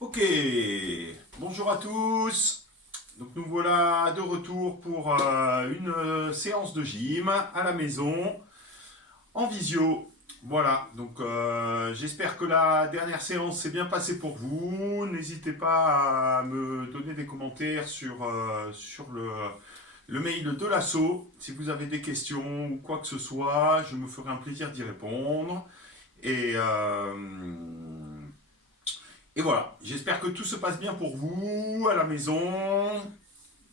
Ok, bonjour à tous. Donc nous voilà de retour pour une séance de gym à la maison, en visio. Voilà, donc j'espère que la dernière séance s'est bien passée pour vous. N'hésitez pas à me donner des commentaires sur le mail de l'assaut. Si vous avez des questions ou quoi que ce soit, je me ferai un plaisir d'y répondre. Et, euh, et voilà, j'espère que tout se passe bien pour vous à la maison,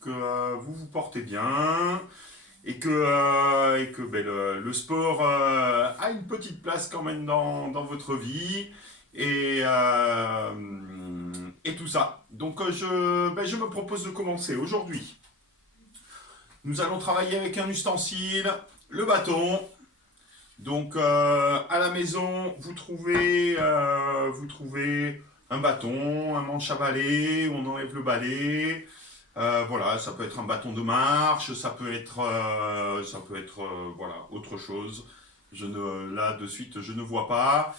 que vous vous portez bien et que ben, le sport a une petite place quand même dans votre vie et et tout ça. Donc je me propose de commencer aujourd'hui. Nous allons travailler avec un ustensile, le bâton. Donc à la maison, vous trouvez un bâton, un manche à balai, on enlève le balai. Voilà, ça peut être un bâton de marche, ça peut être voilà, autre chose. Là de suite, je ne vois pas.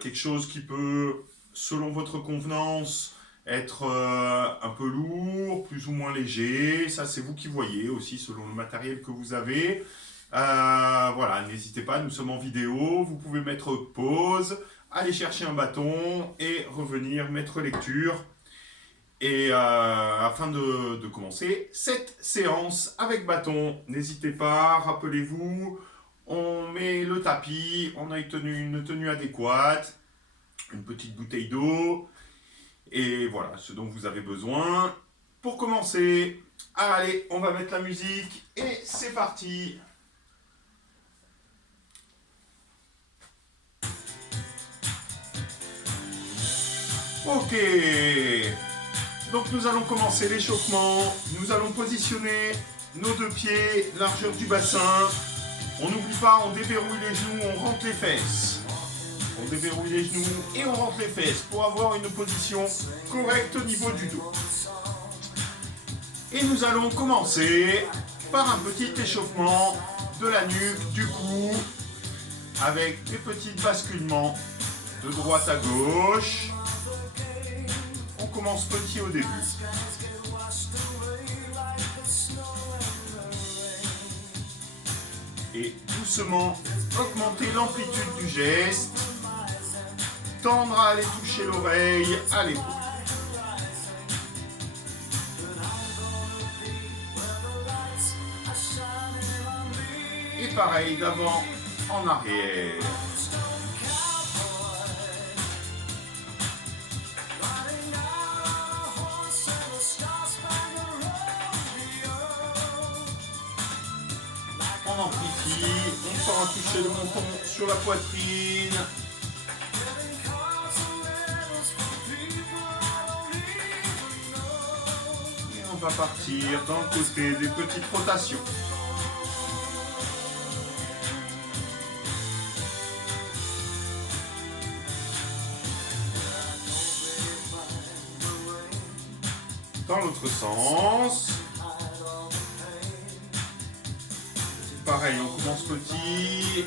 Quelque chose qui peut, selon votre convenance, être un peu lourd, plus ou moins léger. Ça, c'est vous qui voyez aussi, selon le matériel que vous avez. Voilà, n'hésitez pas, nous sommes en vidéo, vous pouvez mettre pause, aller chercher un bâton et revenir mettre lecture. Afin de commencer cette séance avec bâton, n'hésitez pas, rappelez-vous, on met le tapis, on a une tenue adéquate, une petite bouteille d'eau, et voilà ce dont vous avez besoin. Pour commencer, allez, on va mettre la musique et c'est parti. Ok, donc nous allons commencer l'échauffement. Nous allons positionner nos deux pieds, largeur du bassin. On n'oublie pas, on déverrouille les genoux, on rentre les fesses. On déverrouille les genoux et on rentre les fesses pour avoir une position correcte au niveau du dos. Et nous allons commencer par un petit échauffement de la nuque, du cou, avec des petits basculements de droite à gauche. On commence petit au début. Et doucement augmenter l'amplitude du geste. Tendre à aller toucher l'oreille à l'épaule. Et pareil d'avant en arrière. On amplifie, on tend à toucher le menton sur la poitrine. Et on va partir dans le côté des petites rotations. Dans l'autre sens. Pareil, on commence petit.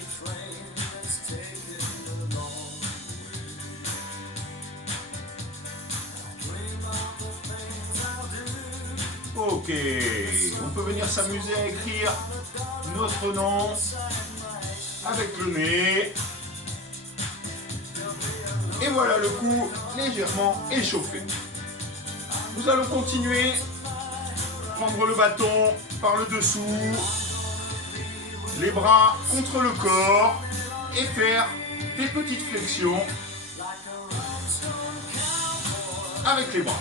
Ok, on peut venir s'amuser à écrire notre nom avec le nez. Et voilà le cou légèrement échauffé. Nous allons continuer, prendre le bâton par le dessous, les bras contre le corps et faire des petites flexions avec les bras.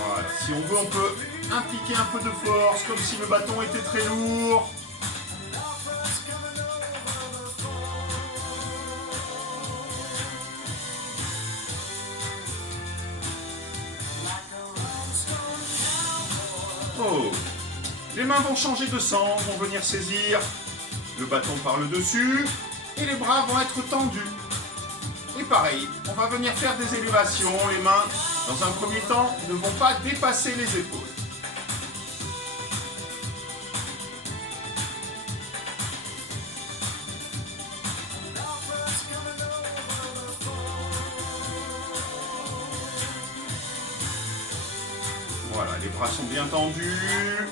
Voilà, si on veut, on peut impliquer un peu de force, comme si le bâton était très lourd. Oh. Les mains vont changer de sens, vont venir saisir le bâton par le dessus et les bras vont être tendus. Et pareil, on va venir faire des élévations. Les mains, dans un premier temps, ne vont pas dépasser les épaules. Voilà, les bras sont bien tendus.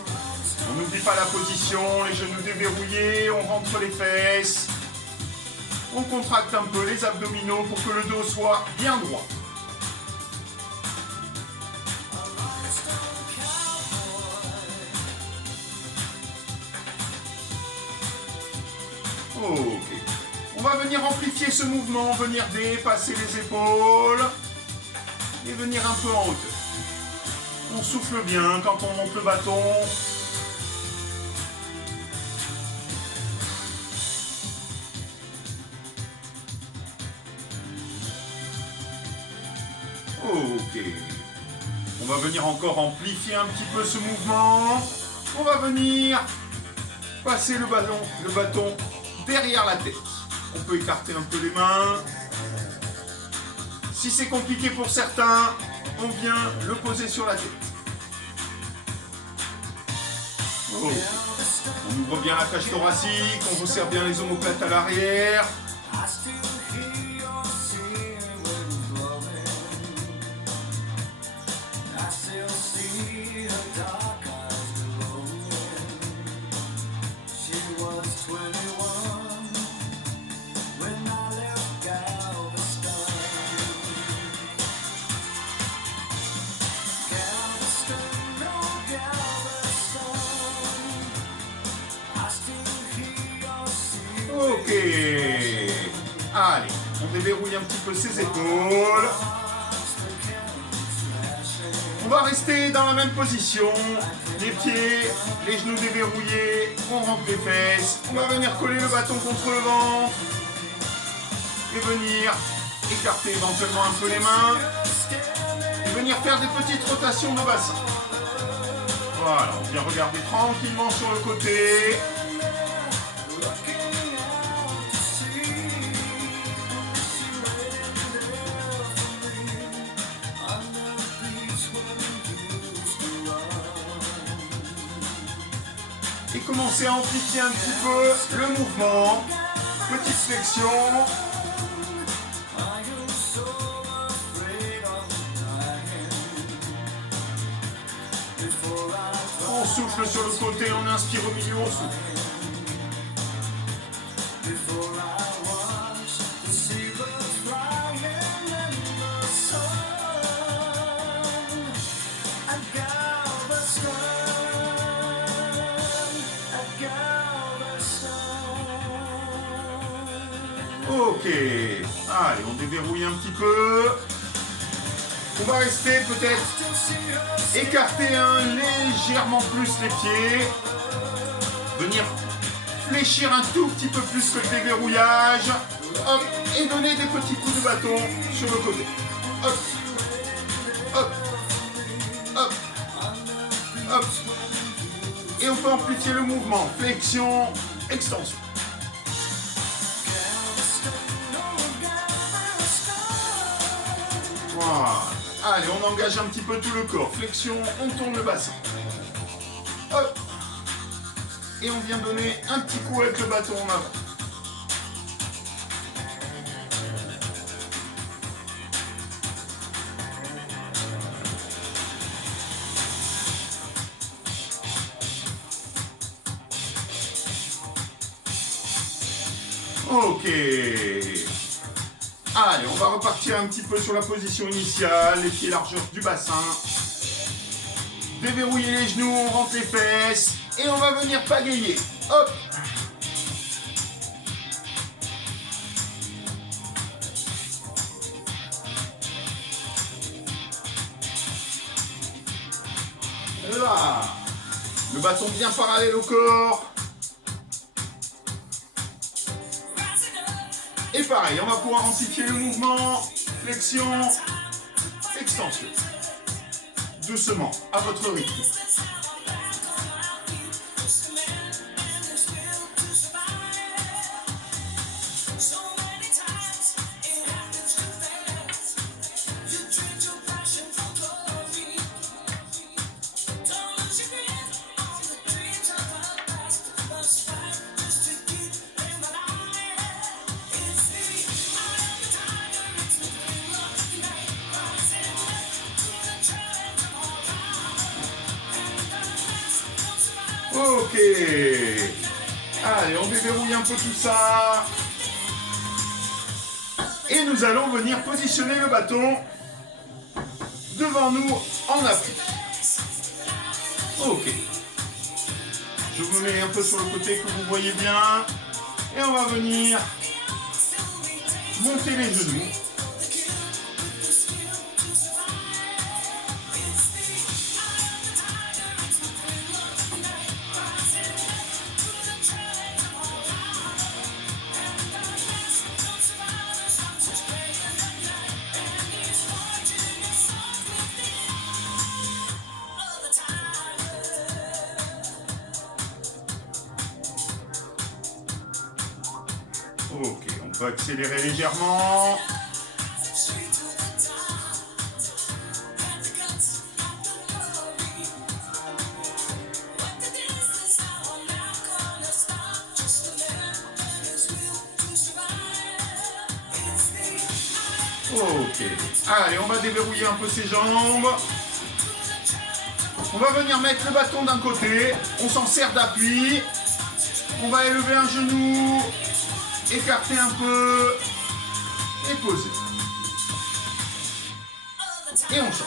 On n'oublie pas la position, les genoux déverrouillés, on rentre les fesses. On contracte un peu les abdominaux pour que le dos soit bien droit. Ok. On va venir amplifier ce mouvement, venir dépasser les épaules et venir un peu en hauteur. On souffle bien quand on monte le bâton. Ok. On va venir encore amplifier un petit peu ce mouvement. On va venir passer le bâton derrière la tête. On peut écarter un peu les mains. Si c'est compliqué pour certains, on vient le poser sur la tête. Oh. On ouvre bien la cage thoracique, on resserre bien les omoplates à l'arrière. Ok. Allez, on déverrouille un petit peu ses épaules. On va rester dans la même position. Les pieds, les genoux déverrouillés. On rentre les fesses. On va venir coller le bâton contre le ventre. Et venir écarter éventuellement un peu les mains. Et venir faire des petites rotations de bassin. Voilà, on vient regarder tranquillement sur le côté. Et commencer à amplifier un petit peu le mouvement. Petite flexion. On souffle sur le côté, on inspire au milieu, on souffle. Ok, allez, on déverrouille un petit peu. On va rester peut-être écarter légèrement plus les pieds. Venir fléchir un tout petit peu plus que le déverrouillage. Hop, et donner des petits coups de bâton sur le côté. Hop, hop, hop, hop. Et on peut amplifier le mouvement. Flexion, extension. Voilà. Allez, on engage un petit peu tout le corps. Flexion, on tourne le bassin. Hop. Et on vient donner un petit coup avec le bâton en avant. Ok. Allez, on va repartir un petit peu sur la position initiale, les pieds largeur du bassin. Déverrouiller les genoux, on rentre les fesses et on va venir pagayer. Hop. Là. Le bâton bien parallèle au corps. Et pareil, on va pouvoir amplifier le mouvement, flexion, extension. Doucement, à votre rythme. Ok. Allez, on déverrouille un peu tout ça. Et nous allons venir positionner le bâton devant nous en appui. Ok. Je vous mets un peu sur le côté que vous voyez bien. Et on va venir monter les genoux. Ok, on peut accélérer légèrement. Ok, allez, on va déverrouiller un peu ses jambes. On va venir mettre le bâton d'un côté, on s'en sert d'appui. On va élever un genou, écarter un peu et poser. Et on change.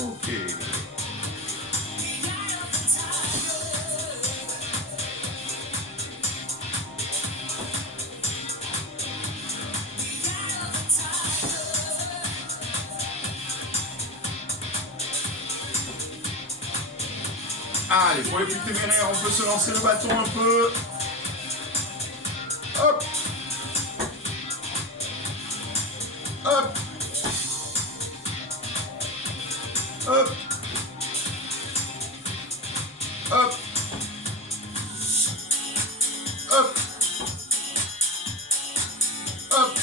Ok. Allez, pour les plus téméraires, on peut se lancer le bâton un peu. Hop. Hop. Hop. Hop. Hop. Hop.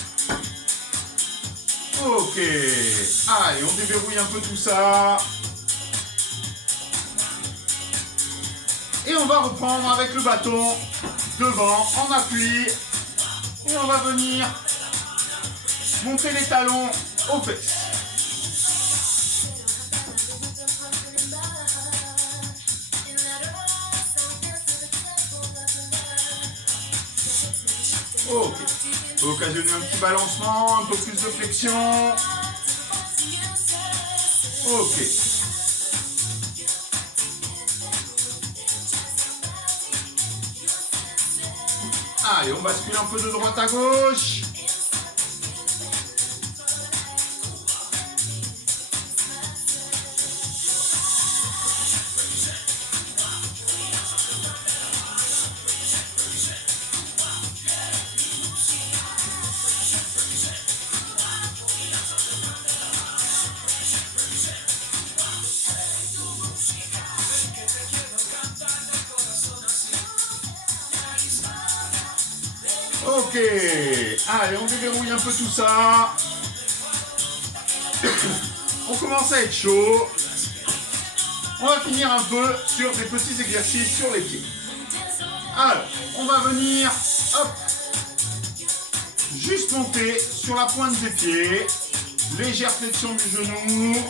Ok. Allez, on déverrouille un peu tout ça. Et on va reprendre avec le bâton devant, en appui. Et on va venir monter les talons aux fesses. Ok. On peut occasionner un petit balancement, un peu plus de flexion. Ok. Allez, on bascule un peu de droite à gauche. Ok, allez, on déverrouille un peu tout ça. On commence à être chaud. On va finir un peu sur des petits exercices sur les pieds. Alors, on va venir, hop, juste monter sur la pointe des pieds. Légère flexion du genou.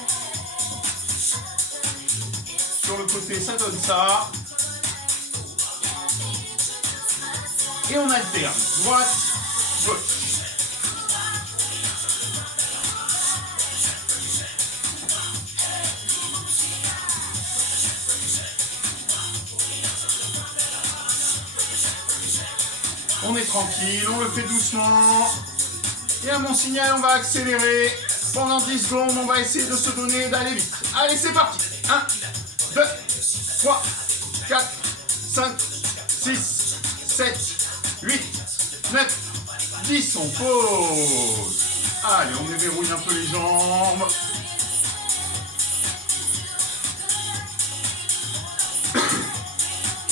Sur le côté, ça donne ça. Et on alterne, droite, gauche. On est tranquille, on le fait doucement. Et à mon signal, on va accélérer. Pendant 10 secondes, on va essayer de se donner d'aller vite. Allez, c'est parti. 1, 2, 3, 4, 5, 6, 7, 8, 9, 10, on pose. Allez, on déverrouille un peu les jambes.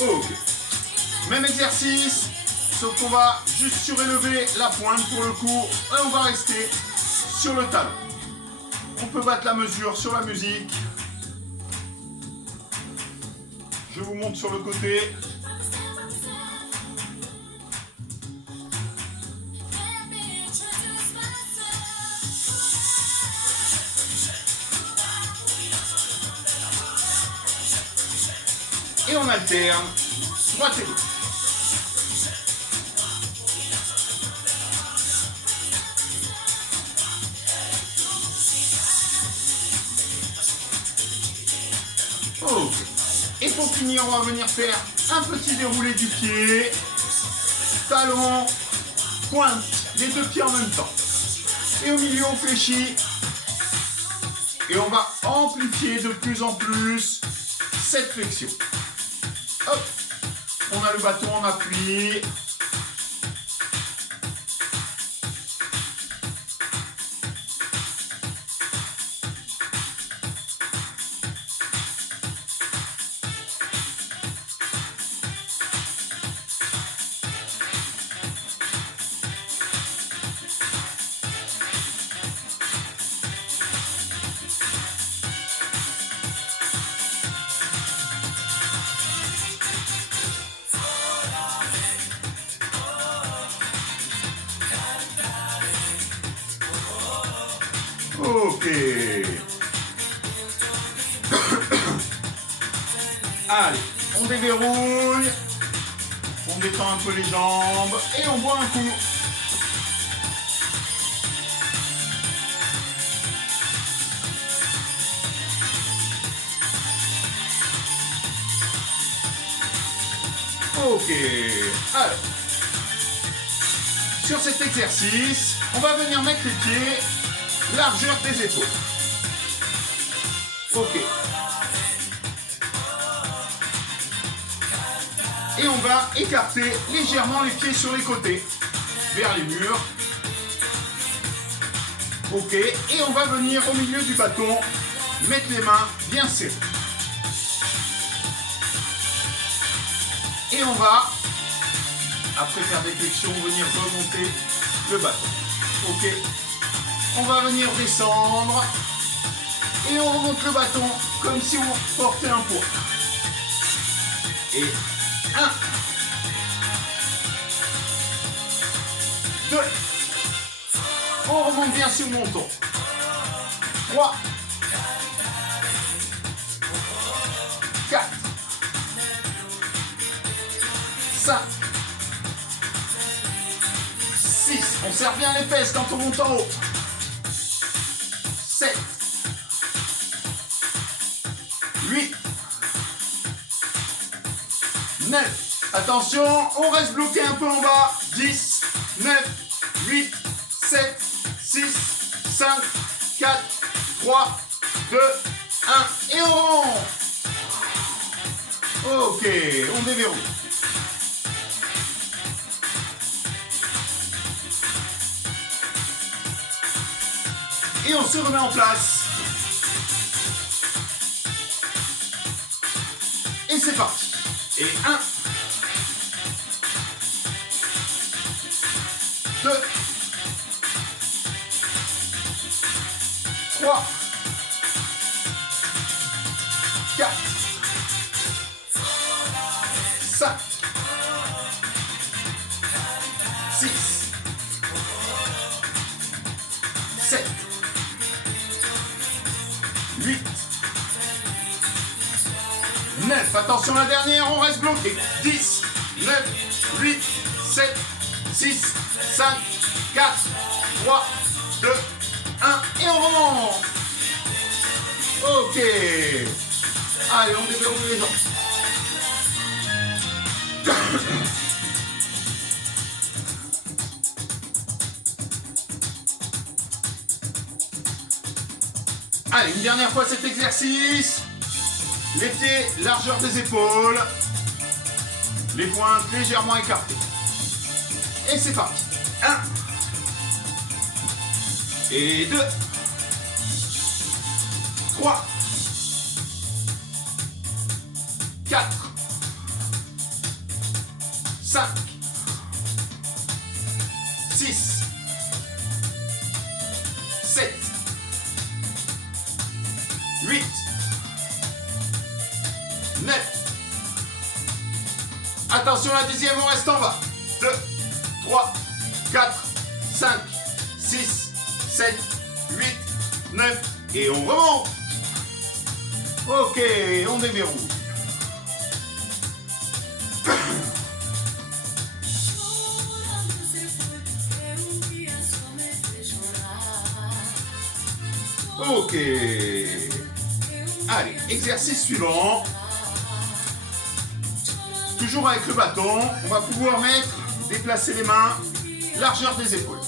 Ok. Même exercice, sauf qu'on va juste surélever la pointe pour le coup. Et on va rester sur le talon. On peut battre la mesure sur la musique. Je vous monte sur le côté. Et on alterne. Droite et gauche. Ok. Et pour finir, on va venir faire un petit déroulé du pied. Talon, pointe, les deux pieds en même temps. Et au milieu, on fléchit. Et on va amplifier de plus en plus cette flexion. Hop. On a le bâton en appui. Ok. Allez, on déverrouille. On détend un peu les jambes. Et on boit un coup. Ok. Alors, sur cet exercice, on va venir mettre les pieds largeur des épaules. Ok. Et on va écarter légèrement les pieds sur les côtés, vers les murs. Ok. Et on va venir au milieu du bâton, mettre les mains bien serrées. Et on va, après faire des flexions, venir remonter le bâton. Ok. On va venir descendre et on remonte le bâton comme si on portait un poids. Et 1, 2, on remonte bien sur le menton. 3, 4, 5, 6, on serre bien les fesses quand on monte en haut. 7, 8, 9, attention, on reste bloqué un peu en bas, 10, 9, 8, 7, 6, 5, 4, 3, 2, 1, et on remonte. Ok, on déverrouille. Et on se remet en place. Et c'est parti. Et 1, 2, 3, 4, 5, 6, 7, 8, 9, attention la dernière, on reste bloqué. 10, 9, 8, 7, 6, 5, 4, 3, 2, 1, et on remonte. Ok. Allez, on déverrouille les jambes. Allez, une dernière fois cet exercice. Les pieds, largeur des épaules. Les pointes légèrement écartées. Et c'est parti. 1. Et 2. 3. 4. 5. 6. 7. 8. 9, Attention, la deuxième, on reste en bas. 2, 3, 4, 5, 6, 7, 8, 9. Et on remonte. Ok, on déverrouille. Ok. Allez, exercice suivant. Toujours avec le bâton, on va pouvoir déplacer les mains, largeur des épaules.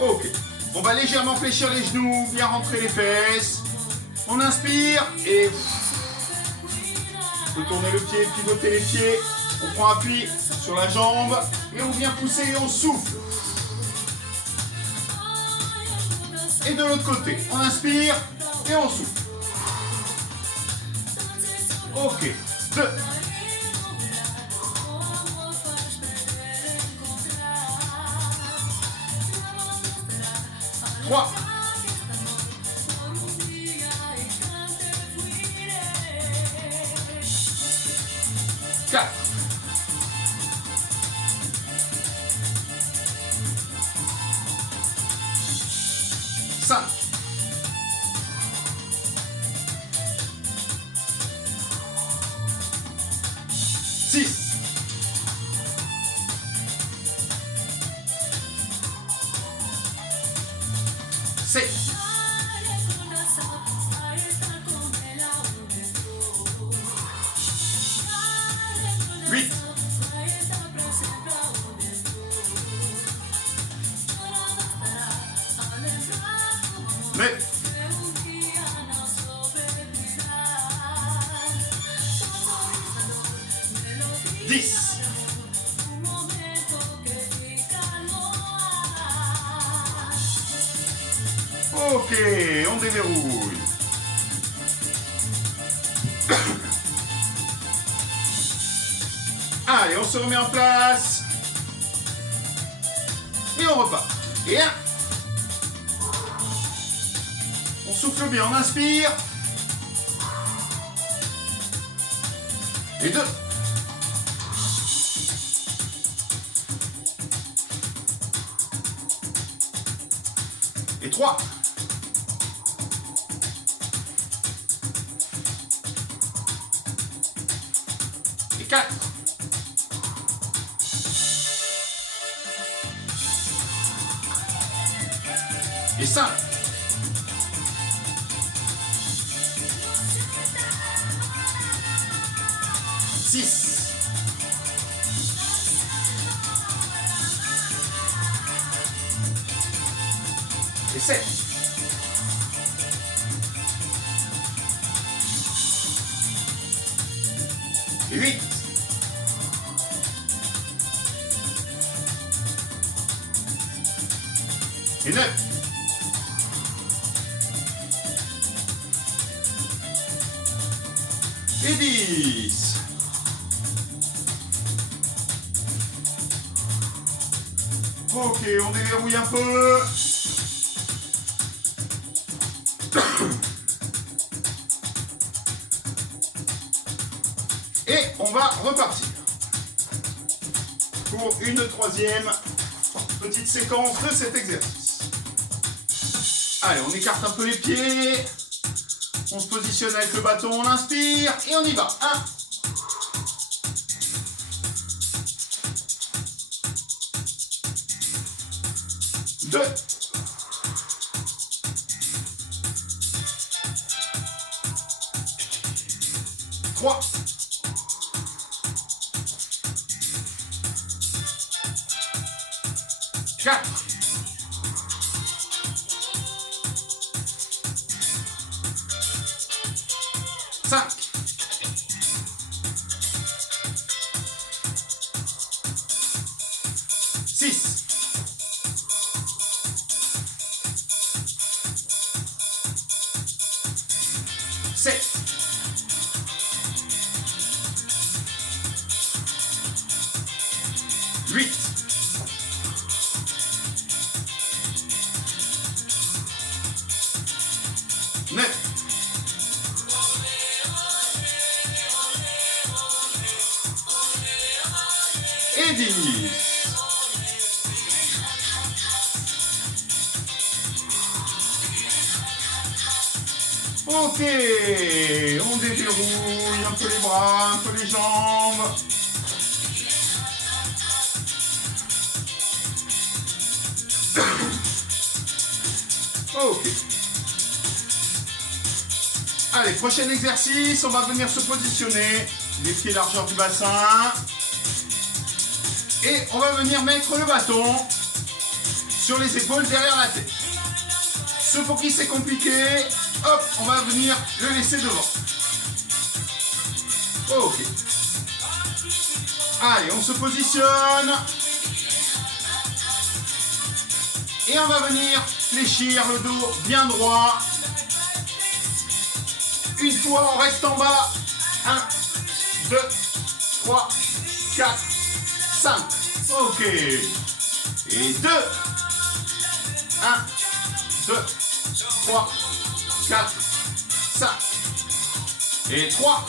Ok. On va légèrement fléchir les genoux, bien rentrer les fesses. On inspire et... On peut tourner le pied, pivoter les pieds. On prend appui sur la jambe et on vient pousser et on souffle. Et de l'autre côté, on inspire et on souffle. Ok. 2. 3. 4. 5. 6. 7. 8. 9. 10. Ok, on déverrouille. Allez, on se remet en place. Et on repart. Et 1. On souffle bien, on inspire. Et 2. Et 3. Et 4. Et 5. 6. Et 7. Et 8. Et 9. Et 10. Ok, on déverrouille un peu. Et on va repartir pour une troisième petite séquence de cet exercice. Allez, on écarte un peu les pieds. On se positionne avec le bâton, on inspire et on y va. 1. 2. 3. 4. 5. 6. 7. 8. 9. 10. Ok, on déverrouille un peu les bras, un peu les jambes. Ok. Allez, prochain exercice, on va venir se positionner, les pieds largeur du bassin. Et on va venir mettre le bâton sur les épaules derrière la tête. Ce pour qui c'est compliqué, hop, on va venir le laisser devant. Ok. Allez, on se positionne. Et on va venir fléchir le dos bien droit. Une fois, on reste en bas. 1, 2, 3, 4, 5. Ok. Et 2. 1, 2, 3, 4, 5. Et 3.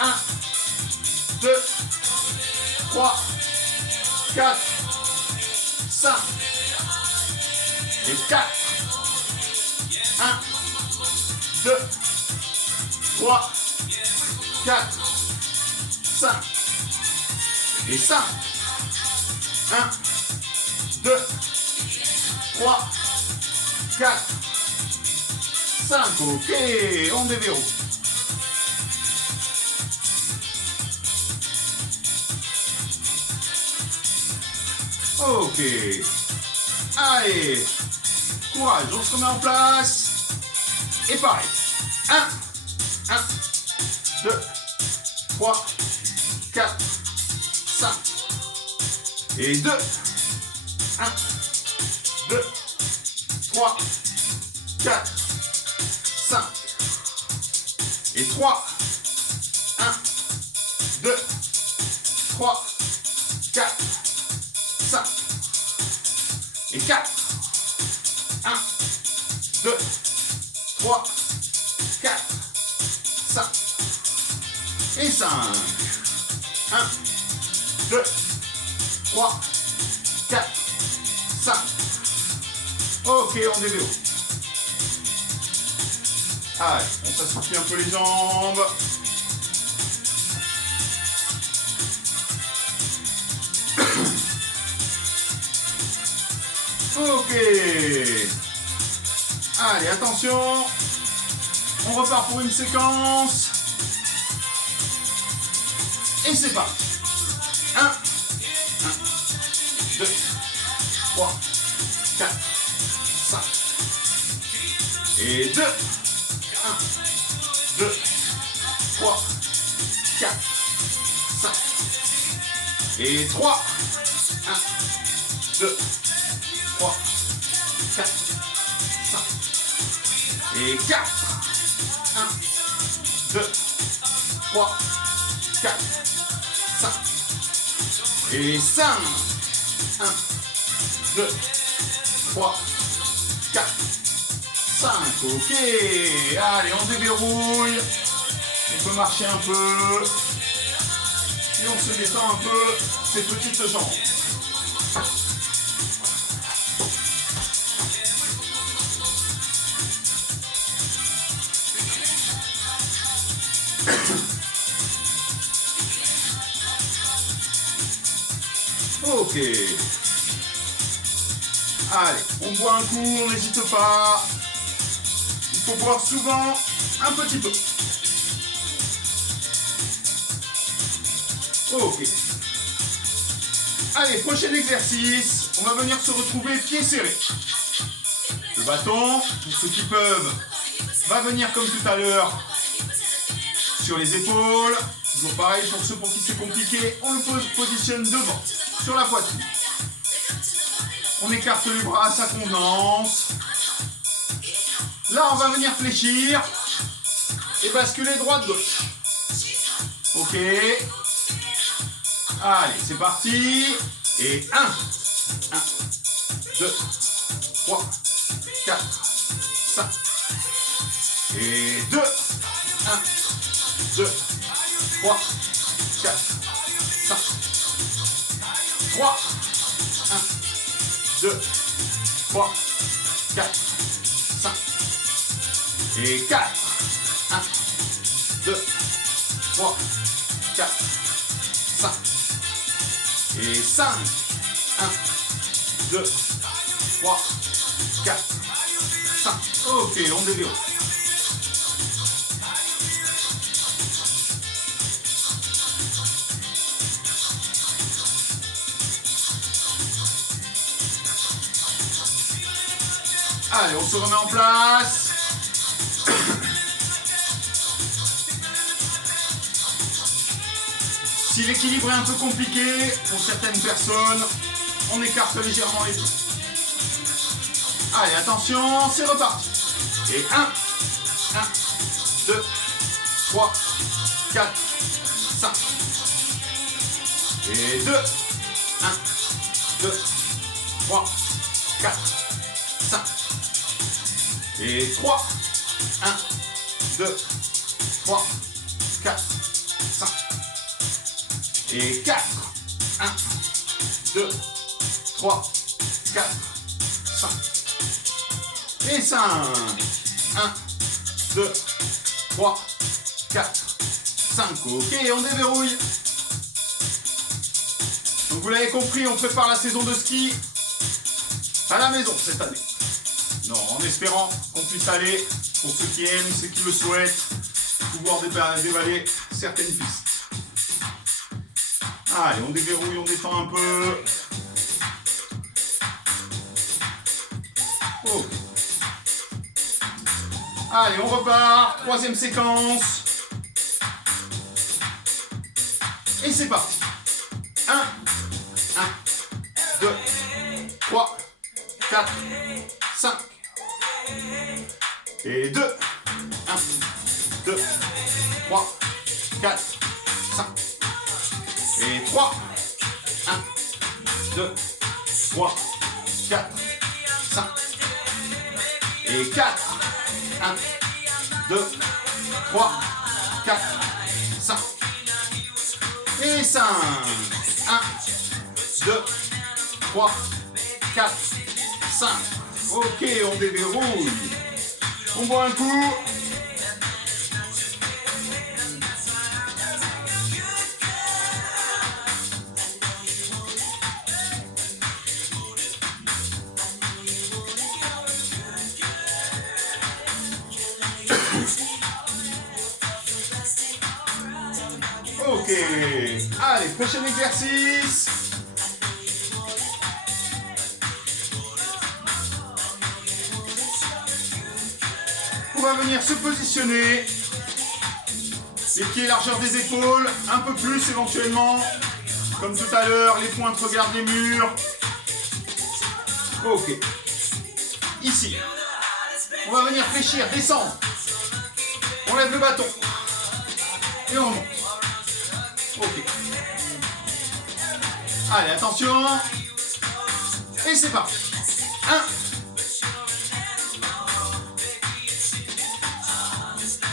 1, 2, 3, 4, 5. Et 4. 1, 2, 3, 4, 5. Et 5. 1, 2, 3, 4, 5. Ok, on déverrouille. Ok. Allez. Courage, on se remet en place. Et pareil. 1, 1, 2, 3, 4, 5. Et 2. 1, 2, 3, 4, 5. Et 3. 1, 2, 3, 4, 5. Et 4. 1, 2, 3, 4, 5. Et 5. 1, 2, 3, 4, 5. Ok, on déverrouille. Allez, on s'assouplit un peu les jambes. Ok. Allez, attention. On repart pour une séquence. Et c'est parti. 1, 1, 2, 3, 4, 5. Et 2. 1, 2, 3, 4, 5. Et 3. 1, 2, 3, 4, 5. Et 4. 1, 2, 3, 4, 5. Et 5. 1, 2, 3, 4, 5. Ok. Allez, on déverrouille. On peut marcher un peu. Et on se détend un peu ces petites jambes. Ok. Allez, on boit un coup, on n'hésite pas. Il faut boire souvent, un petit peu. Ok. Allez, prochain exercice. On va venir se retrouver pieds serrés. Le bâton, pour ceux qui peuvent, va venir comme tout à l'heure sur les épaules. Toujours pareil, pour ceux pour qui c'est compliqué, on le positionne devant, sur la poitrine. On écarte les bras à sa convenance. Là, on va venir fléchir et basculer droite-gauche. Ok. Allez, c'est parti. Et 1, 1, 2, 3, 4, 5. Et 2, 1, 2, 3, 4, 5. 3, 1, 2, 3, 4, 5, et 4, 1, 2, 3, 4, 5, et 5, 1, 2, 3, 4, 5, ok, on déverrouille. Allez, on se remet en place. Si l'équilibre est un peu compliqué, pour certaines personnes, on écarte légèrement les pieds. Allez, attention, c'est reparti. Et 1, 2, 3, 4, 5. Et 2, 1, 2, 3, 4, 5. Et 3, 1, 2, 3, 4, 5. Et 4, 1, 2, 3, 4, 5. Et 5, 1, 2, 3, 4, 5. Ok, on déverrouille. Donc vous l'avez compris, on prépare la saison de ski à la maison cette année. Non, en espérant qu'on puisse aller, pour ceux qui aiment, ceux qui le souhaitent, pouvoir dévaler certaines pistes. Allez, on déverrouille, on détend un peu. Oh. Allez, on repart. Troisième séquence. Et c'est parti. 1, 1, 2, 3, 4, 5. Et 2, 1, 2, 3, 4, 5. Et 3, 1, 2, 3, 4, 5. Et 4, 1, 2, 3, 4, 5. Et 5, 1, 2, 3, 4, 5. Ok, on déverrouille. On boit un coup. Ok. Allez, prochain exercice. On va venir se positionner. Les pieds largeur des épaules, un peu plus éventuellement. Comme tout à l'heure, les pointes regardent les murs. Ok. Ici. On va venir fléchir, descendre. On lève le bâton. Et on monte. Ok. Allez, attention. Et c'est parti. 1.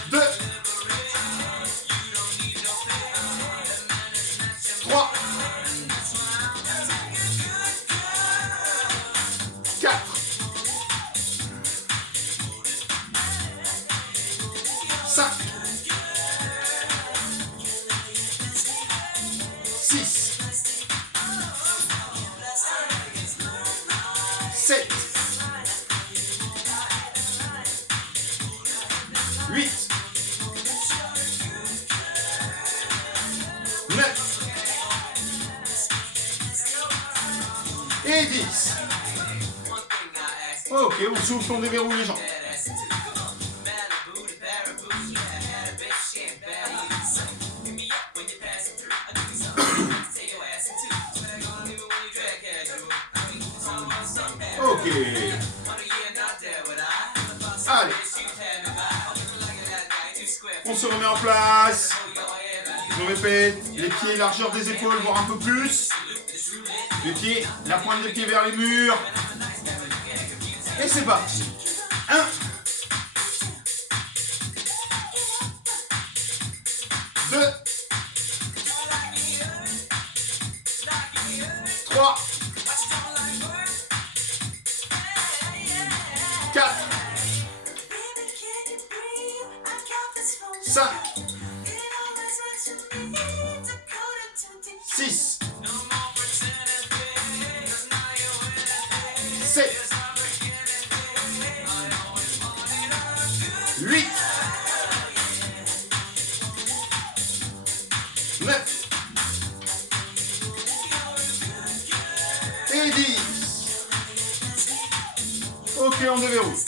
2. 3. 4. 5. 6. 7. 8. 9. Et 10. Ok, on souffle, on déverrouille les jambes. Ok. Allez. On se remet en place. Je répète, les pieds largeur des épaules, voire un peu plus. Les pieds, la pointe des pieds vers les murs. Et c'est parti. 1. 2. 3. 3, 4, 5, 6, 7, 8, 9 et 10. Ok, on déverrouille.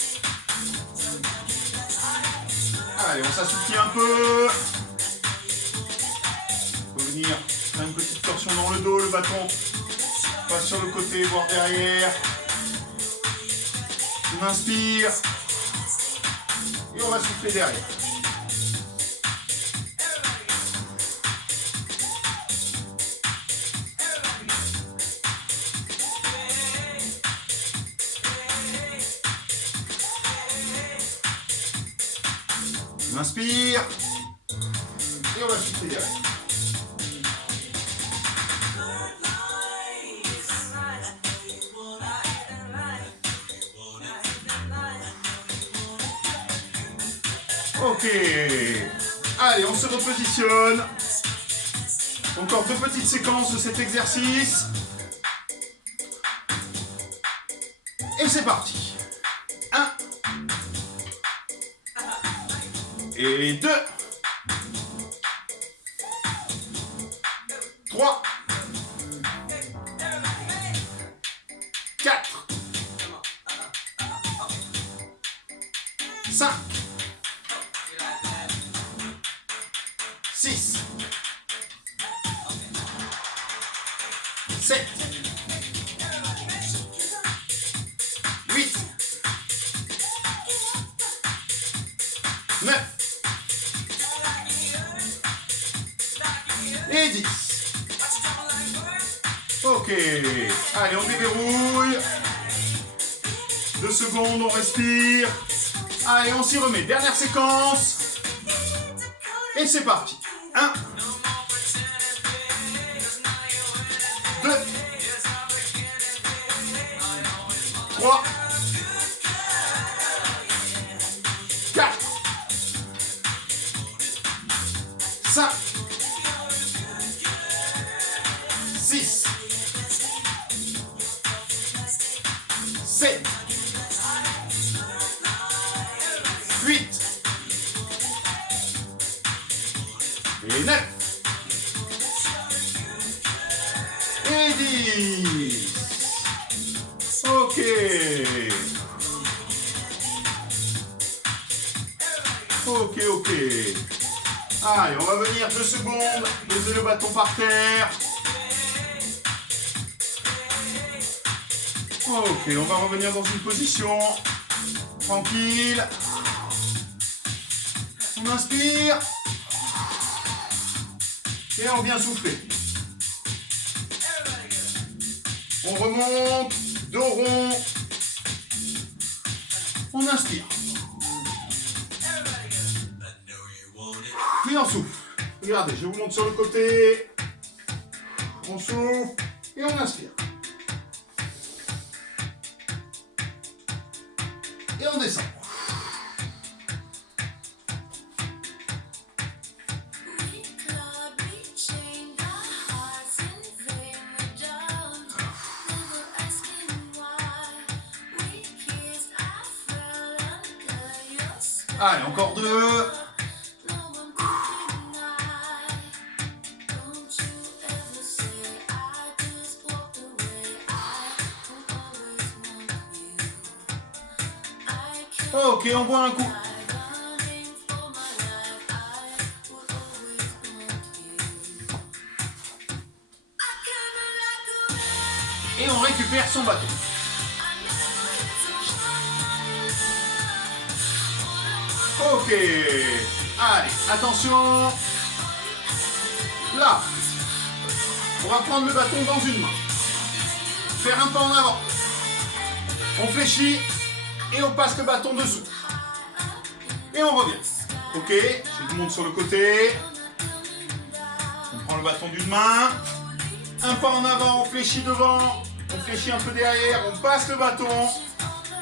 Allez, on s'assouplit un peu. Faut venir faire une petite torsion dans le dos, le bâton passe sur le côté, voire derrière. On inspire et on va souffler derrière. On inspire et on va souffler derrière. Ok. Allez, on se repositionne. Encore 2 petites séquences de cet exercice. Et c'est parti. 1. Et 2. 3. 4. 5. 6. 7. 8. 9. Et 10. Ok. Allez, on déverrouille. 2 secondes, on respire. Allez, on s'y remet. Dernière séquence. Et c'est parti. 1. 2. 3. 4. 5. 6. 7. 8. Et 9. Et 10. Ok. Ok, ok. Allez, on va venir 2 secondes, poser le bâton par terre. Ok, on va revenir dans une position tranquille. On inspire. Et on vient souffler. On remonte, dos rond. On inspire. Et on souffle. Regardez, je vous montre sur le côté. On souffle et on inspire. Et on descend. Allez, encore 2. Ok, on boit un coup. Et on récupère son bâton. Ok. Allez, attention. Là. On va prendre le bâton dans une main. Faire un pas en avant. On fléchit. Et on passe le bâton dessous. Et on revient. Ok, je vous montre sur le côté. On prend le bâton d'une main. Un pas en avant, on fléchit devant, on fléchit un peu derrière, on passe le bâton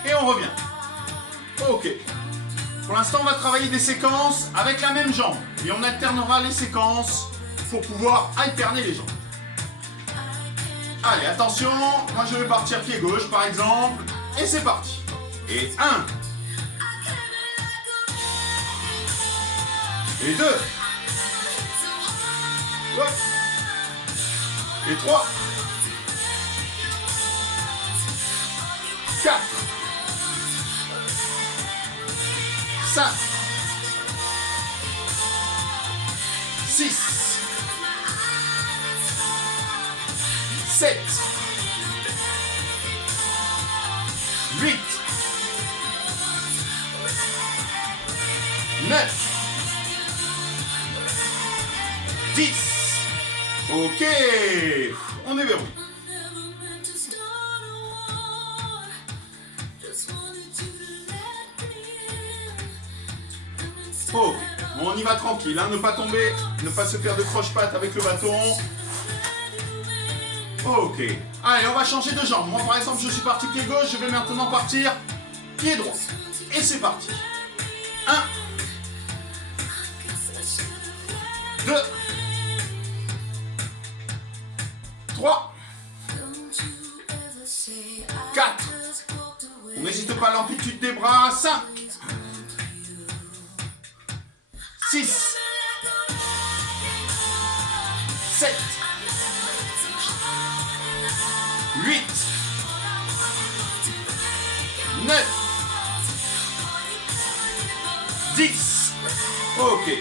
et on revient. Ok. Pour l'instant, on va travailler des séquences avec la même jambe. Et on alternera les séquences pour pouvoir alterner les jambes. Allez, attention, moi je vais partir pied gauche par exemple. Et c'est parti. Et 1. Et 2. Hop. Et 3. 4. 5. 6. 7. 8. 9. 10. Ok. On est verrouillé. Ok. On y va tranquille, hein. Ne pas tomber, ne pas se faire de croche-patte avec le bâton. Ok. Allez, on va changer de jambe. Moi, par exemple, je suis parti pied gauche. Je vais maintenant partir pied droit. Et c'est parti. 1. 2. 3. 4. On n'hésite pas à l'amplitude des bras. 5. 6. 7. 8. 9. 10. Ok.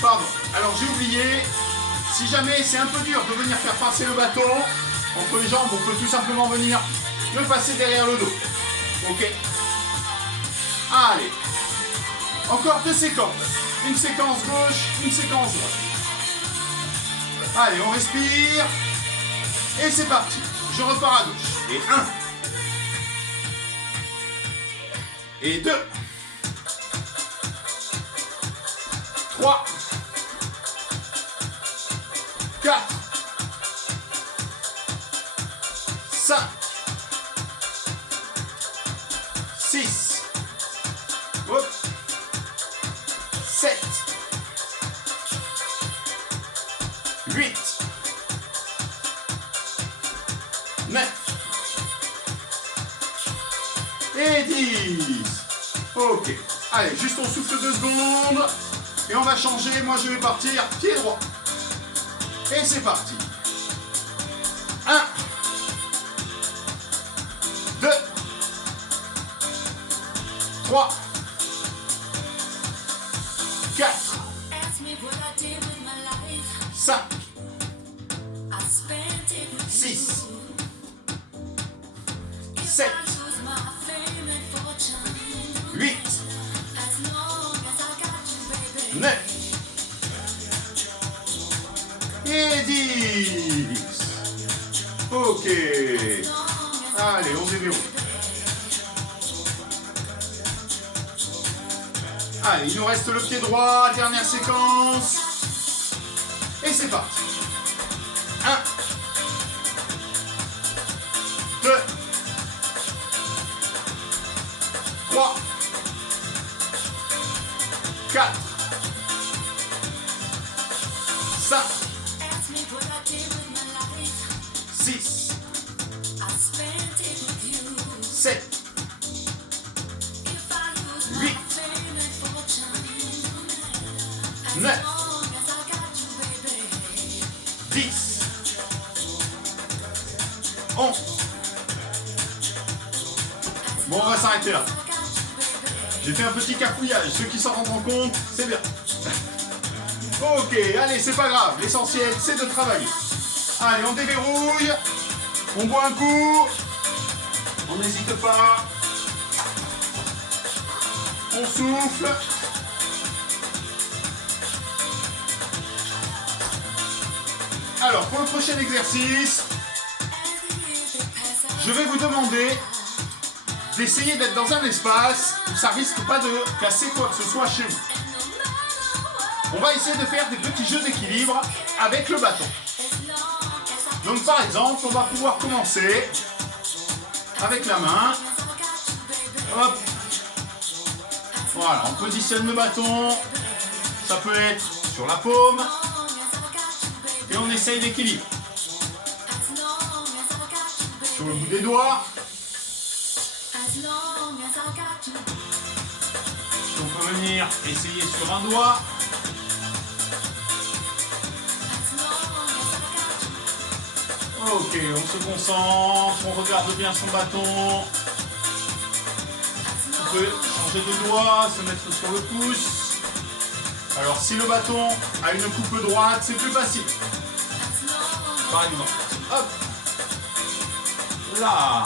Pardon. Alors j'ai oublié. Si jamais c'est un peu dur de venir faire passer le bâton entre les jambes, on peut tout simplement venir le passer derrière le dos. Ok. Allez. Encore 2 séquences. Une séquence gauche, une séquence droite. Allez, on respire. Et c'est parti. Je repars à gauche. Et 1. Et 2. 3. 4. 5. 6. Hop. 7. 8. 9. Et 10. Ok. Allez, juste on souffle 2 secondes. Et on va changer. Moi, je vais partir pied droit. Et c'est parti. 1. 2. 3. 4. 5. 6. 7. 8. 9. Et 10. Ok. Allez, on déverrouille. Allez, il nous reste le pied droit, dernière séquence. Et c'est parti. 1. 2. 3. 4. 5. 6. 7. 8. 9. 10. 11. Bon, on va s'arrêter là. J'ai fait un petit cafouillage. Ceux qui s'en rendront compte, c'est bien. Ok, allez, c'est pas grave. L'essentiel, c'est de travailler. Allez, on déverrouille. On boit un coup. On n'hésite pas. On souffle. Alors, pour le prochain exercice, je vais vous demander d'essayer d'être dans un espace où ça risque pas de casser quoi que ce soit chez vous. On va essayer de faire des petits jeux d'équilibre avec le bâton. Donc par exemple, on va pouvoir commencer avec la main. Hop. Voilà, on positionne le bâton. Ça peut être sur la paume. Et on essaye l'équilibre. Sur le bout des doigts. Si on peut venir essayer sur un doigt. Ok, on se concentre, on regarde bien son bâton. On peut changer de doigt, se mettre sur le pouce. Alors si le bâton a une coupe droite, c'est plus facile. Par exemple, hop, là,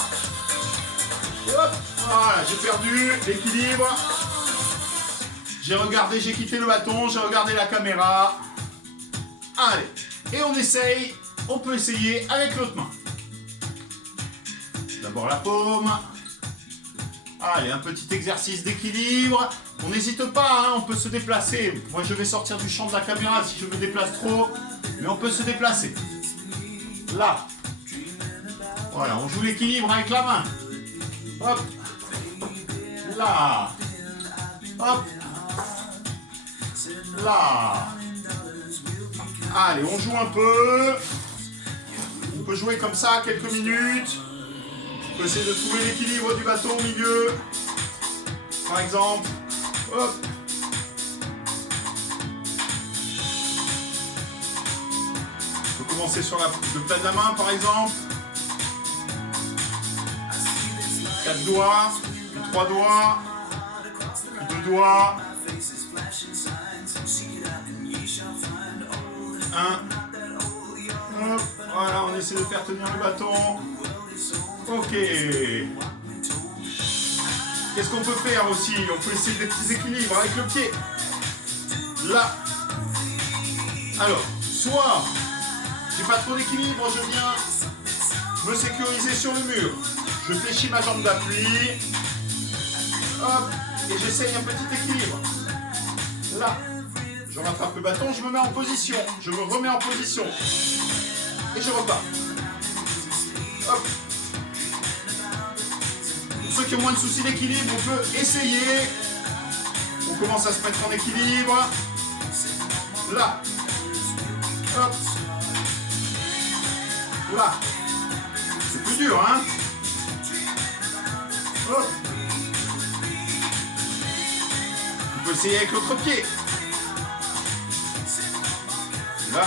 hop, voilà, j'ai perdu l'équilibre. J'ai regardé, j'ai quitté le bâton, j'ai regardé la caméra. Allez, et on essaye, on peut essayer avec l'autre main. D'abord la paume. Allez, un petit exercice d'équilibre. On n'hésite pas, hein, on peut se déplacer. Moi, je vais sortir du champ de la caméra si je me déplace trop. Mais on peut se déplacer. Là. Voilà, on joue l'équilibre avec la main. Hop. Là. Hop. Là. Allez, on joue un peu. On peut jouer comme ça quelques minutes. On peut essayer de trouver l'équilibre du bâton au milieu. Par exemple. Hop. On peut commencer sur le plat de la main, par exemple. 4 doigts, puis 3 doigts, puis 2 doigts. 1. Hop. Voilà, on essaie de faire tenir le bâton. Ok. Qu'est-ce qu'on peut faire aussi? On peut essayer des petits équilibres avec le pied. Là. Alors, soit j'ai pas trop d'équilibre, je viens me sécuriser sur le mur. Je fléchis ma jambe d'appui. Hop. Et j'essaye un petit équilibre. Là. Je rattrape le bâton, je me mets en position. Je me remets en position. Et je repars. Hop. Pour ceux qui ont moins de soucis d'équilibre, on peut essayer. On commence à se mettre en équilibre. Là. Hop. Là. C'est plus dur, hein? Hop. On peut essayer avec l'autre pied. Là.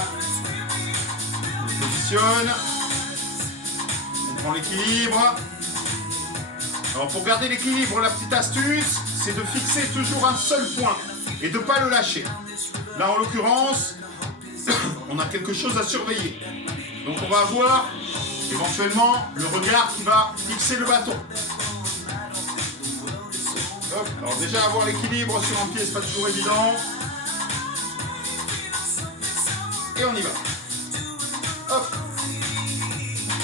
On positionne. On prend l'équilibre. Alors pour garder l'équilibre, la petite astuce, c'est de fixer toujours un seul point et de ne pas le lâcher. Là en l'occurrence, on a quelque chose à surveiller. Donc on va avoir éventuellement le regard qui va fixer le bâton. Hop. Alors déjà avoir l'équilibre sur un pied, c'est pas toujours évident. Et on y va. Hop.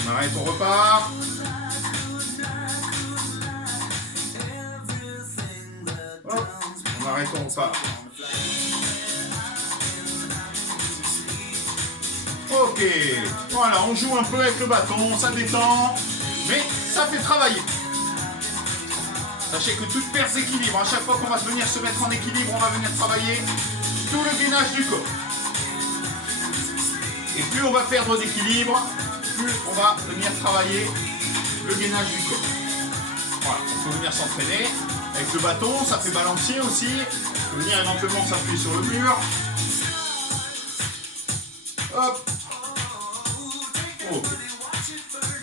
On arrête, on repart. Hop. On arrête, on repart. Ok. Voilà, on joue un peu avec le bâton, ça détend, mais ça fait travailler. Sachez que toute perte d'équilibre, à chaque fois qu'on va venir se mettre en équilibre, on va venir travailler tout le gainage du corps. Et plus on va perdre d'équilibre, plus on va venir travailler le gainage du corps. Voilà, on peut venir s'entraîner avec le bâton, ça fait balancier aussi. On peut venir éventuellement s'appuyer sur le mur. Hop. Ok.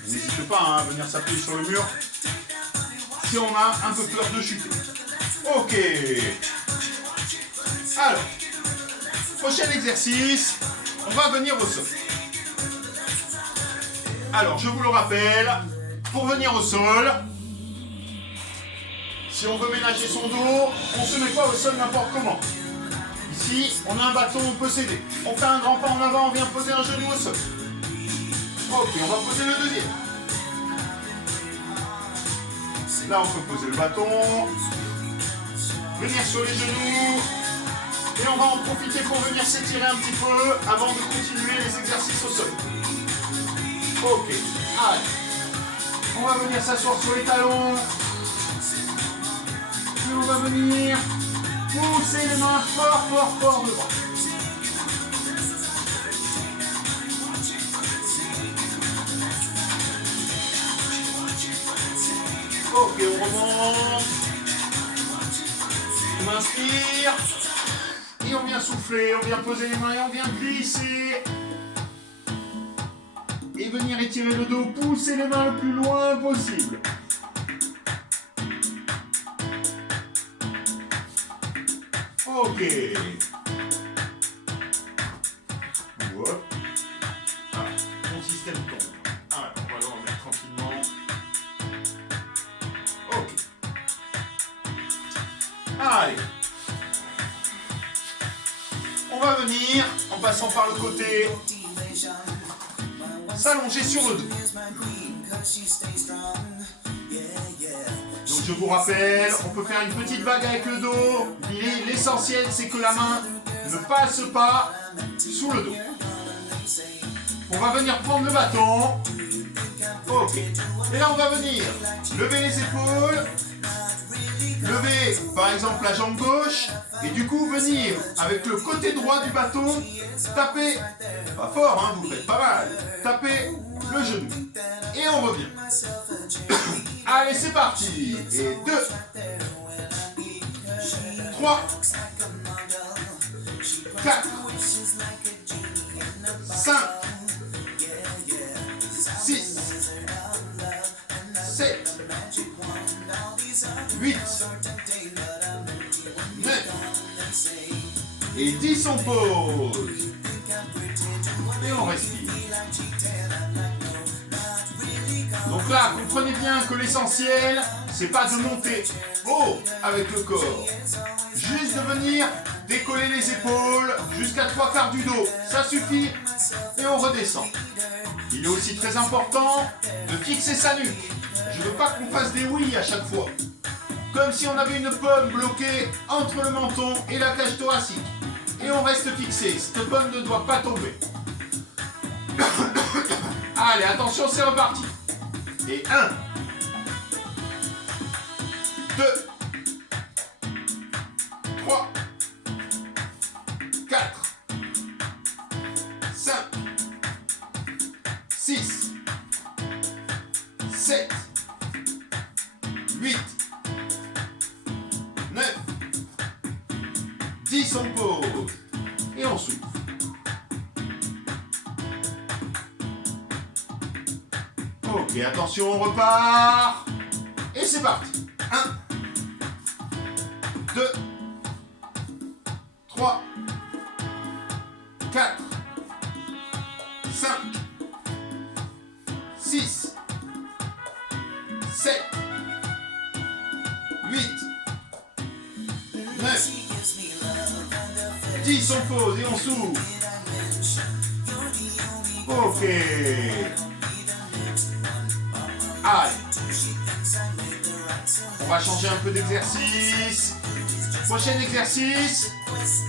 N'hésitez pas à venir s'appuyer sur le mur si on a un peu peur de chuter. Ok. Alors, prochain exercice. On va venir au sol. Alors, je vous le rappelle, pour venir au sol, si on veut ménager son dos, on ne se met pas au sol n'importe comment. Ici, on a un bâton, on peut s'aider. On fait un grand pas en avant, on vient poser un genou au sol. Ok, on va poser le deuxième. Là, on peut poser le bâton, venir sur les genoux. Et on va en profiter pour venir s'étirer un petit peu avant de continuer les exercices au sol. Ok, allez. On va venir s'asseoir sur les talons. Puis on va venir pousser les mains fort, fort, fort devant. Ok, on remonte. On inspire. Et on vient souffler, on vient poser les mains et on vient glisser. Et venir étirer le dos, pousser les mains le plus loin possible. Ok. Hop. Ah, mon système tombe. Ah, on va le remettre tranquillement. Ok. Allez. On va venir, en passant par le côté, s'allonger sur le dos. Donc je vous rappelle, on peut faire une petite vague avec le dos. L'essentiel c'est que la main ne passe pas sous le dos. On va venir prendre le bâton. Ok. Et là on va venir lever les épaules. Lever par exemple la jambe gauche. Et du coup venir avec le côté droit du bâton taper, pas fort hein, vous faites pas mal, taper le genou. Et on revient. Allez c'est parti. Et 2, 3, 4, 5, 6, 7, 8, 9 et 10 on pose. Et on respire. Donc là, comprenez bien que l'essentiel, c'est pas de monter haut avec le corps. Juste de venir décoller les épaules jusqu'à 3/4 du dos. Ça suffit. Et on redescend. Il est aussi très important de fixer sa nuque. Je ne veux pas qu'on fasse des oui à chaque fois. Comme si on avait une pomme bloquée entre le menton et la cage thoracique. Et on reste fixé. Cette pomme ne doit pas tomber. Allez, attention, c'est reparti. Et 1, 2, 3, 4, 5, 6, 7, 8, 9, 10, on pose. Et on souffle. Ok, attention, on repart. Et c'est parti. 1, 2, 3, 4, 5, 6, 7, 8, 9, 10, on pose et on s'ouvre. Ok. Allez. On va changer un peu d'exercice. Prochain exercice,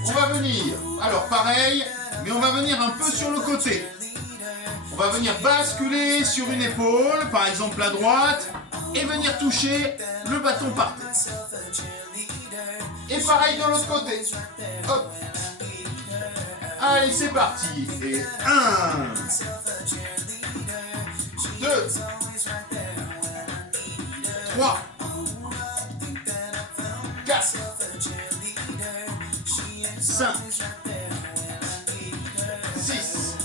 on va venir. Alors pareil, mais on va venir un peu sur le côté. On va venir basculer sur une épaule, par exemple la droite, et venir toucher le bâton par terre. Et pareil de l'autre côté. Hop. Allez, c'est parti. Et 1, 2, 3, 4, 5, 6,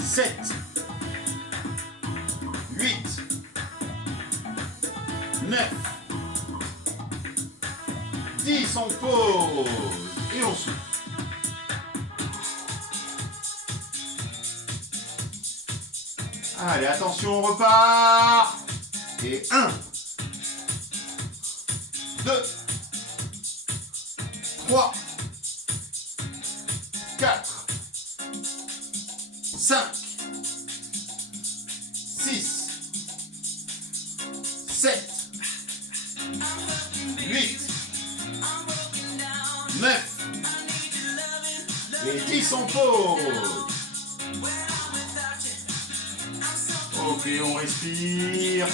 7, 8, 9, 10, on pose et on souffle. Allez, attention, on repart. Et 1, 2, 3, 4, 5, 6, 7, 8, 9 et 10, on pose. Et on respire.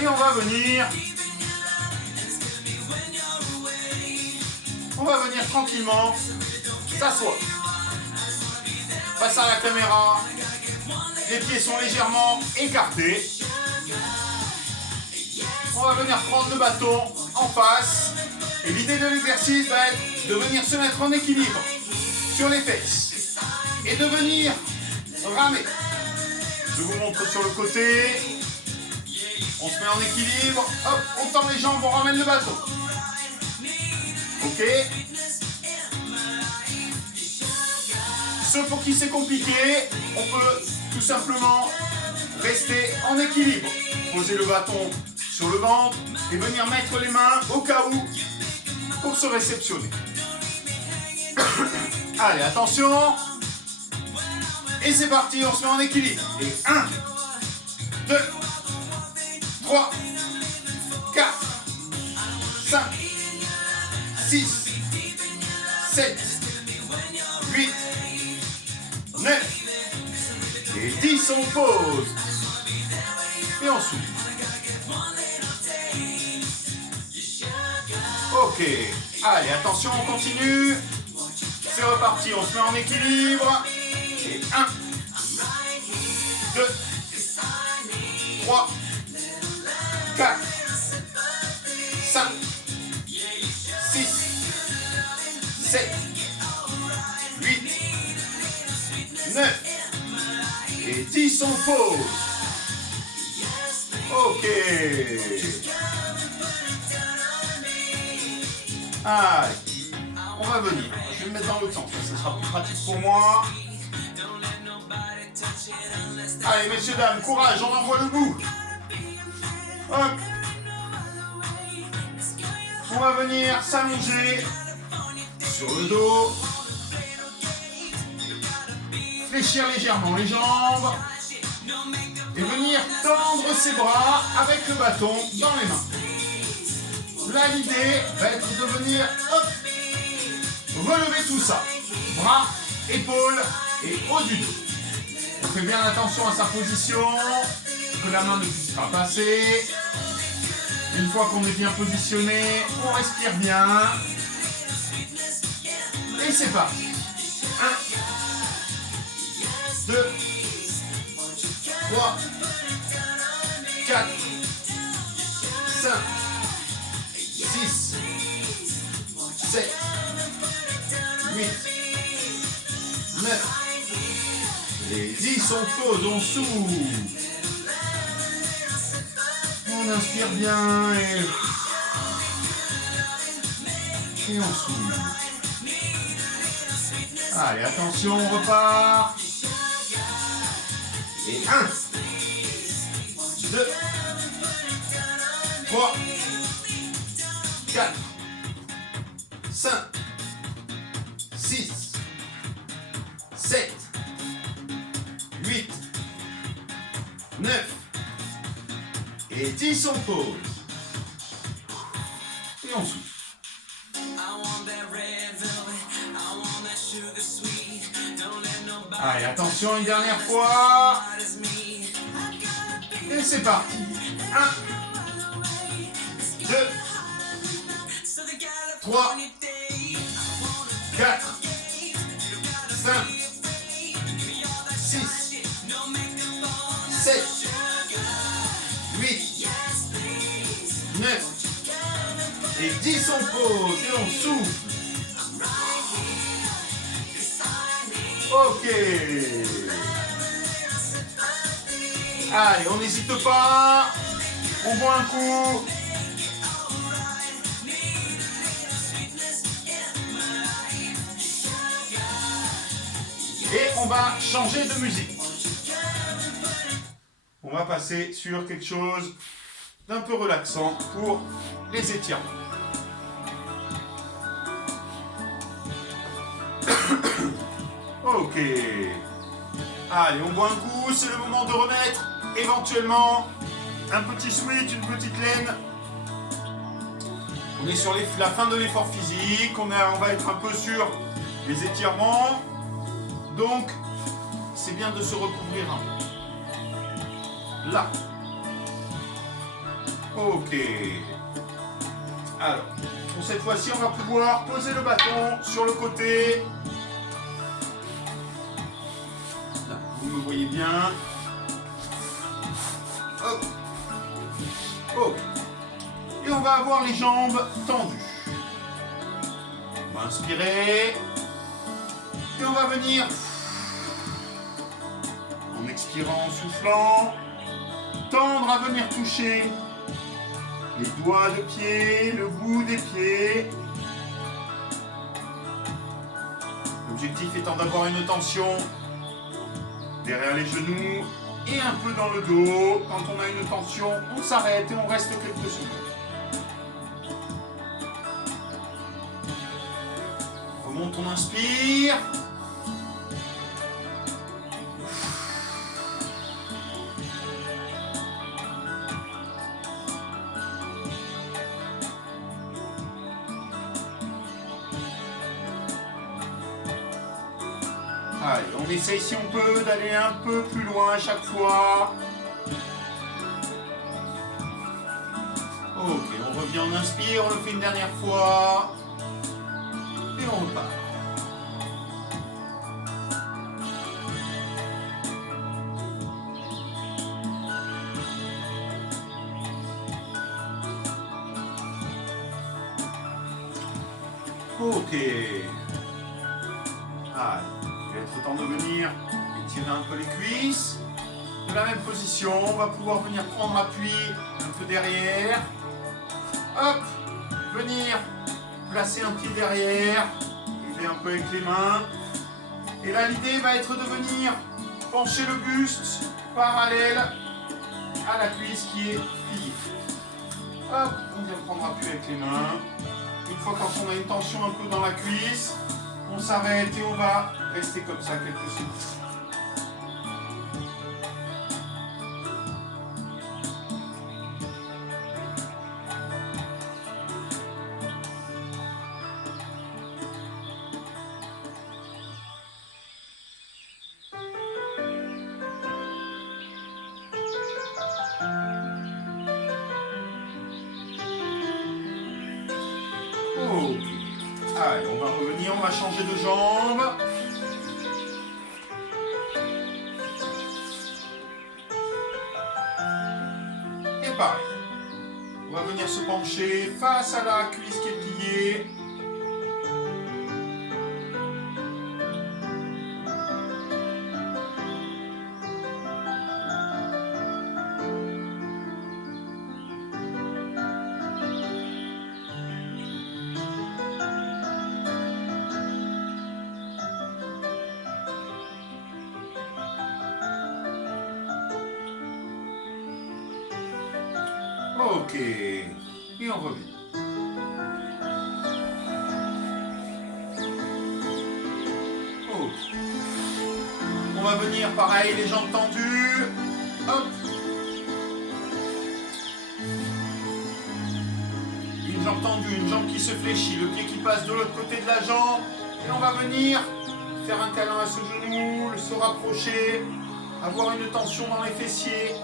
Et on va venir. On va venir tranquillement s'asseoir. Face à la caméra. Les pieds sont légèrement écartés. On va venir prendre le bâton en face. Et l'idée de l'exercice va être de venir se mettre en équilibre sur les fesses. Et de venir ramer. Je vous montre sur le côté. On se met en équilibre. Hop, on tend les jambes, on ramène le bâton. Ok. Ceux pour qui c'est compliqué, on peut tout simplement rester en équilibre. Poser le bâton sur le ventre et venir mettre les mains au cas où pour se réceptionner. Allez, attention. Et c'est parti, on se met en équilibre. Et 1, 2, 3, 4, 5, 6, 7, 8, 9 et 10, on pose. Et on souffle. Ok. Allez, attention, on continue. C'est reparti, on se met en équilibre. Et 1, 2, 3, 4, 5, 6, 7, 8, 9 et 10, on pose. Ok. Allez, on va venir. Je vais me mettre dans l'autre sens, ça sera plus pratique pour moi. Allez, messieurs, dames, courage, on envoie le bout. Hop. On va venir s'allonger sur le dos. Fléchir légèrement les jambes. Et venir tendre ses bras avec le bâton dans les mains. Là, l'idée va être de venir hop, relever tout ça. Bras, épaules et haut du dos. On fait bien attention à sa position, que la main ne puisse pas passer. Une fois qu'on est bien positionné, on respire bien. Et c'est parti. 1, 2, 3, 4, 5, 6, 7, 8, 9 et 10, on pose, on souffle. On inspire bien et on souffle. Allez, attention, on repart. Et 1, 2, 3, 4, 5, 6, 7, 8, 9 et 10, on pose. Et on souffle. Allez, attention, une dernière fois. Et c'est parti. 1, 2, 3, 4, 5, 6, 7, 8, 9 et 10, on pose et on souffle. Ok. Allez, on n'hésite pas. On boit un coup. Et on va changer de musique. On va passer sur quelque chose d'un peu relaxant pour les étirements. Ok. Allez, on boit un coup, c'est le moment de remettre éventuellement un petit switch, une petite laine. On est sur la fin de l'effort physique, on va être un peu sur les étirements. Donc, c'est bien de se recouvrir un peu. Là. Ok. Alors, pour cette fois-ci, on va pouvoir poser le bâton sur le côté. Là, vous me voyez bien. Hop. Ok. Et on va avoir les jambes tendues. On va inspirer. Et on va venir, en expirant, en soufflant, tendre à venir toucher les doigts de pied, le bout des pieds. L'objectif étant d'avoir une tension derrière les genoux et un peu dans le dos. Quand on a une tension, on s'arrête et on reste quelques secondes. Remonte, on inspire. Allez, on essaye si on peut d'aller un peu plus loin à chaque fois. Ok, on revient, on inspire, on le fait une dernière fois. Et on repart. Ok. Allez. Il va être temps de venir étirer un peu les cuisses. De la même position, on va pouvoir venir prendre appui un peu derrière. Hop, venir placer un pied derrière, aider un peu avec les mains. Et là, l'idée va être de venir pencher le buste parallèle à la cuisse qui est pliée. Hop, on vient prendre appui avec les mains. Une fois quand on a une tension un peu dans la cuisse, on s'arrête et on va rester comme ça quelques secondes. Ok. Allez, on va revenir, on va changer de jambe. Et pareil. On va venir se pencher face à la cuisse qui est pliée. Ok, et on revient. Ok. On va venir, pareil, les jambes tendues. Hop. Une jambe tendue, une jambe qui se fléchit, le pied qui passe de l'autre côté de la jambe. Et on va venir faire un câlin à ce genou, se rapprocher, avoir une tension dans les fessiers.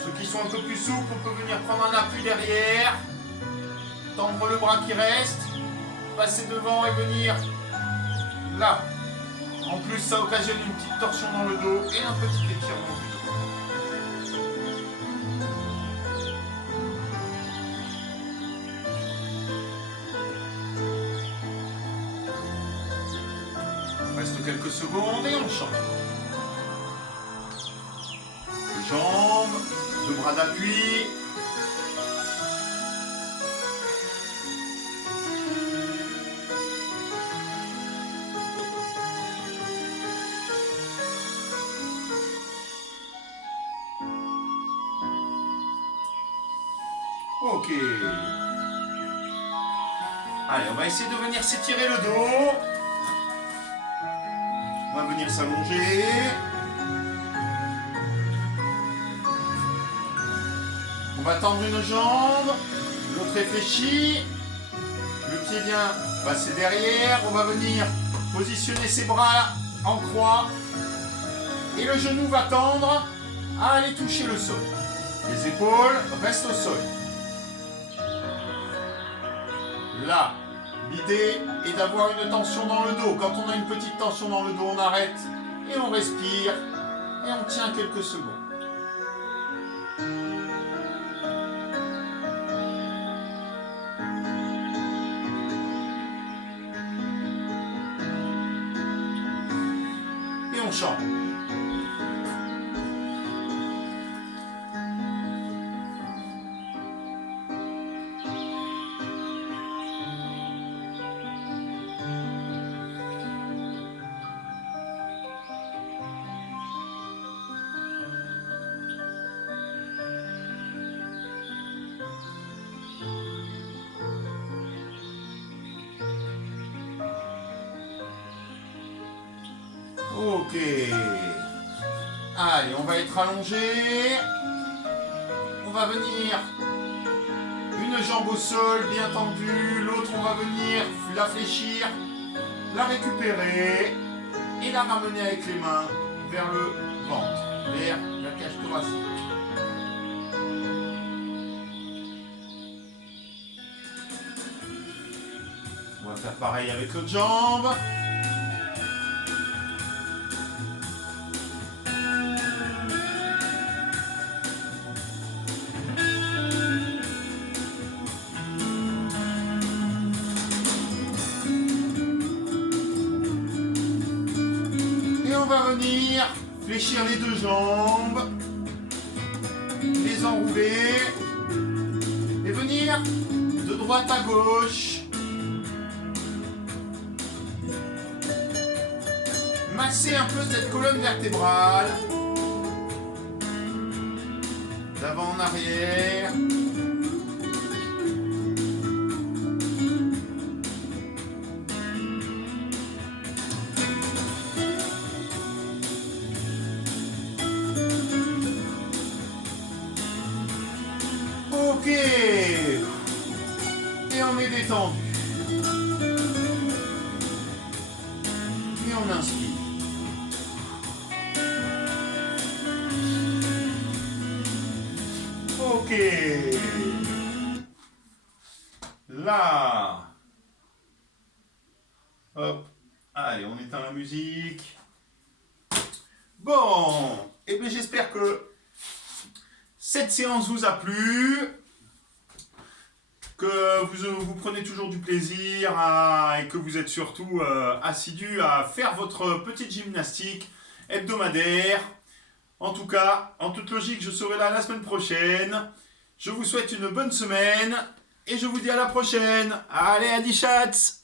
Ceux qui sont un peu plus souples, on peut venir prendre un appui derrière, tendre le bras qui reste, passer devant et venir là. En plus, ça occasionne une petite torsion dans le dos et un petit étirement du dos. Il reste quelques secondes et on change. Jambes, deux bras d'appui. Ok. Allez, on va essayer de venir s'étirer le dos. On va venir s'allonger. On va tendre une jambe, l'autre réfléchit, le pied vient passer derrière, on va venir positionner ses bras en croix. Et le genou va tendre à aller toucher le sol. Les épaules restent au sol. Là, l'idée est d'avoir une tension dans le dos. Quand on a une petite tension dans le dos, on arrête et on respire et on tient quelques secondes. Et on chante. Ok. Allez, on va être allongé. On va venir une jambe au sol, bien tendue. L'autre, on va venir la fléchir, la récupérer et la ramener avec les mains vers le ventre, vers la cage thoracique. On va faire pareil avec l'autre jambe. On va venir fléchir les deux jambes, les enrouler et venir de droite à gauche, masser un peu cette colonne vertébrale, d'avant en arrière. Ok. Et on est détendu. Et on inspire. Ok. Là. Hop. Allez, on éteint la musique. Bon. Et bien j'espère que cette séance vous a plu, que vous prenez toujours du plaisir et que vous êtes surtout assidu à faire votre petite gymnastique hebdomadaire. En tout cas, en toute logique, je serai là la semaine prochaine. Je vous souhaite une bonne semaine et je vous dis à la prochaine. Allez, à 10 chats!